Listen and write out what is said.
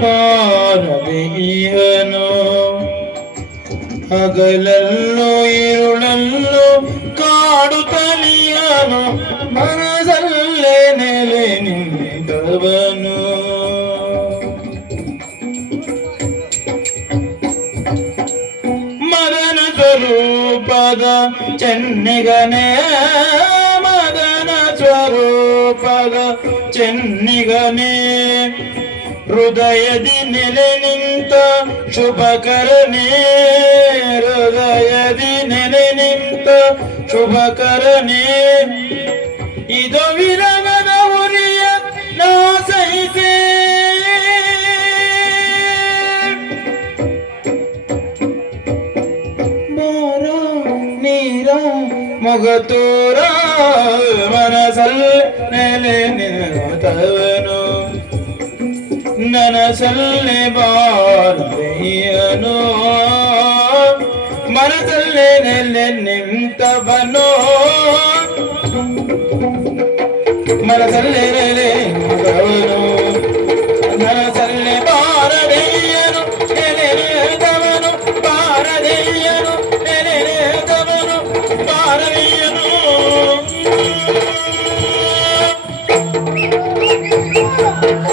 ಬಾರದೆಯನು ಹಗಲಲ್ಲೂ ഇരുಳಲ್ಲೂ ಕಾಡುತ್ತಲಿಯನು ಮನದಲ್ಲೇ ನೆಲೆ ನಿಂತವನು ಮದನ ಸ್ವರೂಪದ ಚೆನ್ನಿಗನೇ ಮದನ ಸ್ವರೂಪದ ಚೆನ್ನಿಗನೇ ಹೃದಯದಿ ನೆಲೆ ನಿಂತ ಶುಭಕರನೇ ಹೃದಯದಿ ನೆಲೆ ನಿಂತ ಶುಭಕರನೇ ಇದು ವಿರಗದ ಉರಿಯ ನಾ ಸಹಿಸೆ ಮೋರ ನೀರ ಮೊಗತೋರ ಮನಸಲ್ಲಿ ನೆಲೆ ನಿಂತವನು ನನಸಲ್ಲೇ ಬಾರದೆಯನು ಮನಸಲ್ಲೇ ನೆಲೆ ನಿಂತವನು ಮನಸಲ್ಲೇ ನೆಲೆ